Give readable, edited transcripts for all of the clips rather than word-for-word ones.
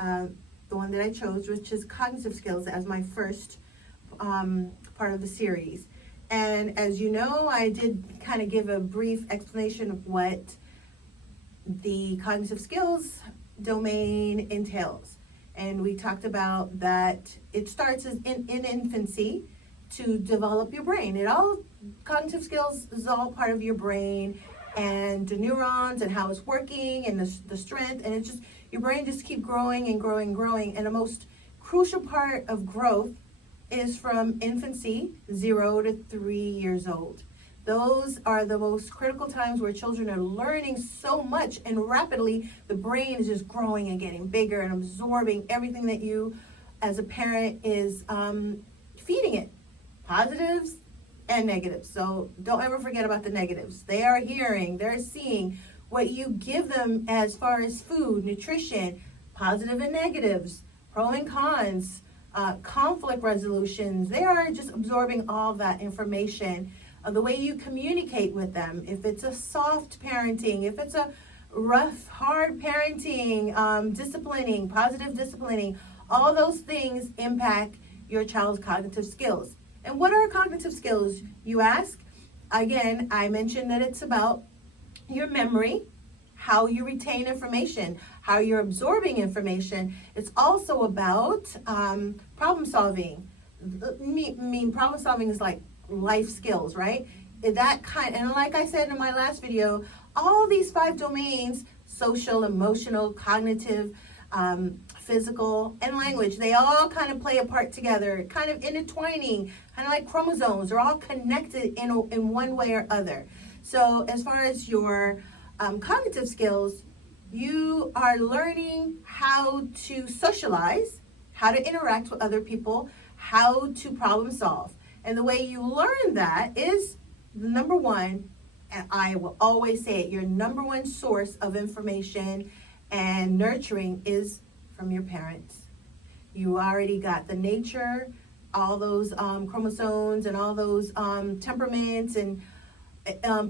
the one that I chose, which is cognitive skills, as my first part of the series. And as you know, I did kind of give a brief explanation of what the cognitive skills domain entails. And we talked about that it starts in infancy to develop your brain. Cognitive skills is all part of your brain and the neurons and how it's working and the strength. And it's just, your brain just keep growing and growing and growing. And the most crucial part of growth is from infancy, 0 to 3 years old. Those are the most critical times where children are learning so much and rapidly. The brain is just growing and getting bigger and absorbing everything that you as a parent is feeding it, positives and negatives. So don't ever forget about the negatives. They are hearing, they're seeing what you give them as far as food, nutrition, positive and negatives, pro and cons, conflict resolutions. They are just absorbing all that information. The way you communicate with them, if it's a soft parenting, if it's a rough, hard parenting, disciplining, positive disciplining, all those things impact your child's cognitive skills. And what are cognitive skills, you ask? Again, I mentioned that it's about your memory, how you retain information, how you're absorbing information. It's also about problem solving. Problem solving is like life skills, right? And like I said in my last video, all these 5 domains, social, emotional, cognitive, physical, and language, they all kind of play a part together, kind of intertwining, kind of like chromosomes. They're all connected in one way or other. So as far as your cognitive skills, you are learning how to socialize, how to interact with other people, how to problem solve. And the way you learn that is, number one, and I will always say it, your number one source of information and nurturing is from your parents. You already got the nature, all those chromosomes and all those temperaments and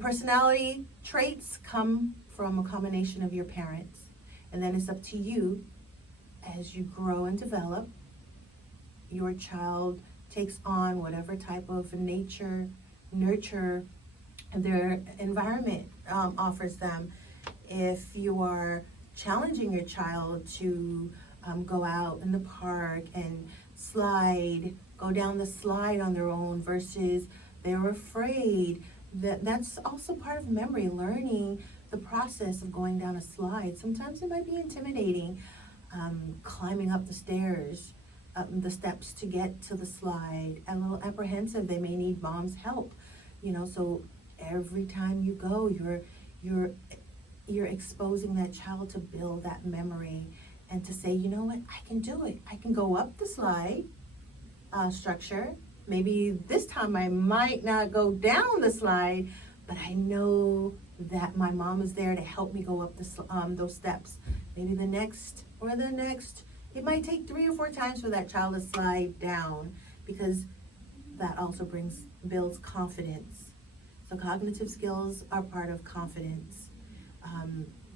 personality traits come from a combination of your parents. And then it's up to you as you grow and develop. Your child takes on whatever type of nurture their environment offers them. If you are challenging your child to go out in the park and go down the slide on their own versus they're afraid, that's also part of memory, learning the process of going down a slide. Sometimes it might be intimidating, climbing up the stairs, the steps to get to the slide, a little apprehensive. They may need mom's help, so every time you go, you're exposing that child to build that memory and to say, you know what, I can do it. I can go up the slide structure. Maybe this time I might not go down the slide, but I know that my mom is there to help me go up those steps. Maybe the next. It might take 3 or 4 times for that child to slide down, because that also builds confidence. So cognitive skills are part of confidence.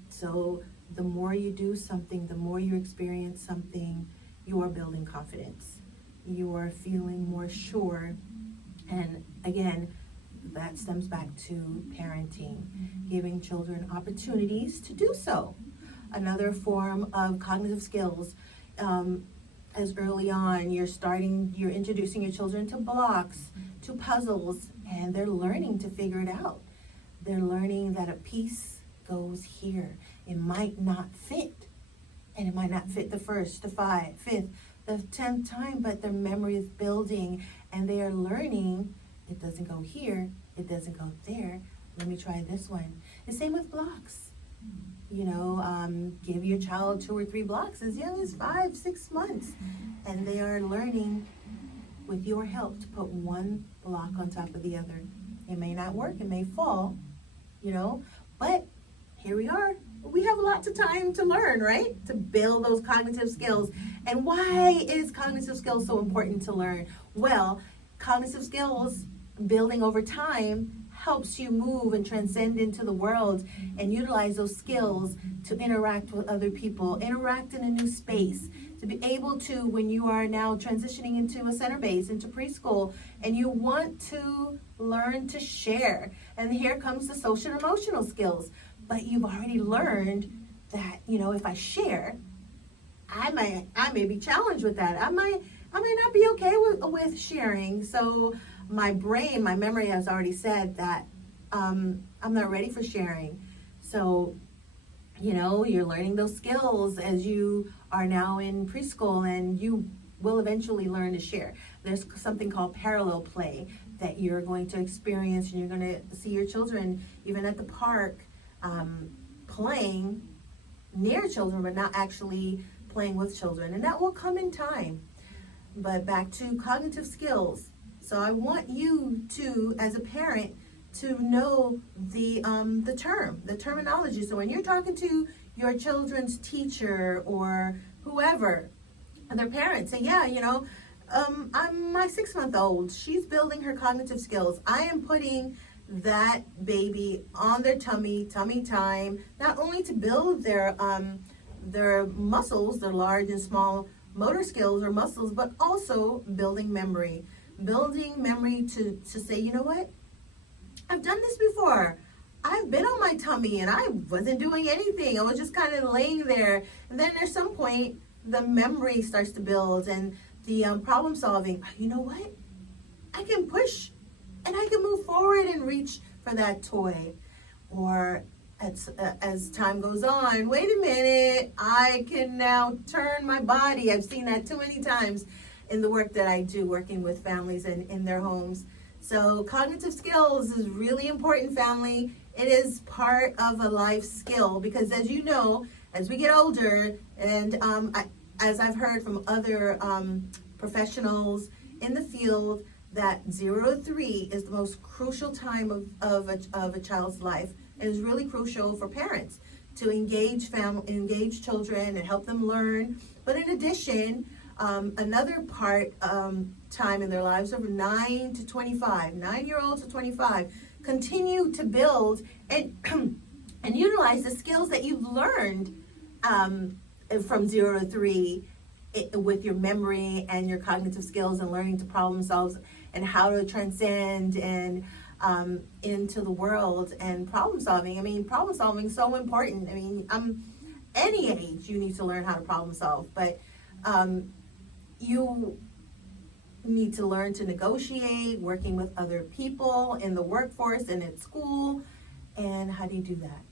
So the more you do something, the more you experience something, you are building confidence. You are feeling more sure. And again, that stems back to parenting, giving children opportunities to do so. Another form of cognitive skills, as early on, you're introducing your children to blocks, to puzzles, and they're learning to figure it out. They're learning that a piece goes here. It might not fit, and it might not fit the first, the 5th, the 10th time, but their memory is building, and they are learning, it doesn't go here, it doesn't go there, let me try this one. The same with blocks. Give your child 2 or 3 blocks as young as 5, 6 months, and they are learning with your help to put one block on top of the other. It may not work, it may fall, but here we are. We have lots of time to learn, right? To build those cognitive skills. And why is cognitive skills so important to learn? Well, cognitive skills building over time helps you move and transcend into the world and utilize those skills to interact with other people, interact in a new space, to be able to, when you are now transitioning into a center base, into preschool, and you want to learn to share. And here comes the social and emotional skills. But you've already learned that, if I share, I may be challenged with that. I might not be okay with sharing. So my brain, my memory has already said that I'm not ready for sharing. So, you're learning those skills as you are now in preschool, and you will eventually learn to share. There's something called parallel play that you're going to experience, and you're going to see your children even at the park playing near children, but not actually playing with children. And that will come in time. But back to cognitive skills. So I want you to, as a parent, to know the terminology. So when you're talking to your children's teacher or whoever, and their parents, say, I'm my 6-month-old. She's building her cognitive skills. I am putting that baby on their tummy time, not only to build their muscles, their large and small motor skills or muscles, but also building memory to say, you know what? I've done this before. I've been on my tummy and I wasn't doing anything. I was just kind of laying there. And then at some point, the memory starts to build and the problem solving. You know what? I can push and I can move forward and reach for that toy. Or as time goes on, wait a minute, I can now turn my body. I've seen that too many times in the work that I do, working with families and in their homes. So cognitive skills is really important, family. It is part of a life skill because, as you know, as we get older, and as I've heard from other professionals in the field, that 0 to 3 is the most crucial time of a child's life. It is really crucial for parents to engage children and help them learn. But in addition, another time in their lives of 9 to 25, 9-year-olds to 25, continue to build and and utilize the skills that you've learned from 0 to 3 with your memory and your cognitive skills and learning to problem solve and how to transcend and into the world and problem solving. I mean, problem solving is so important. I mean, any age you need to learn how to problem solve, but you need to learn to negotiate, working with other people in the workforce and at school. And how do you do that?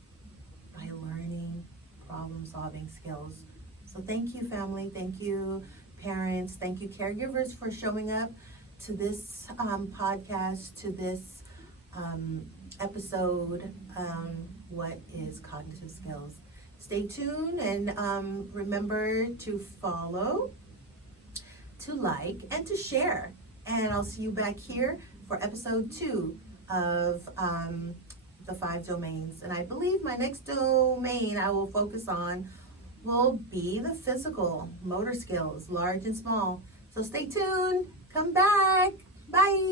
By learning problem solving skills. So thank you, family. Thank you, parents. Thank you, caregivers, for showing up to this podcast, to this episode, What is Cognitive Skills? Stay tuned and remember to follow, to like, and to share. And I'll see you back here for episode 2 of the 5 domains. And I believe my next domain I will focus on will be the physical motor skills, large and small. So stay tuned. Come back. Bye.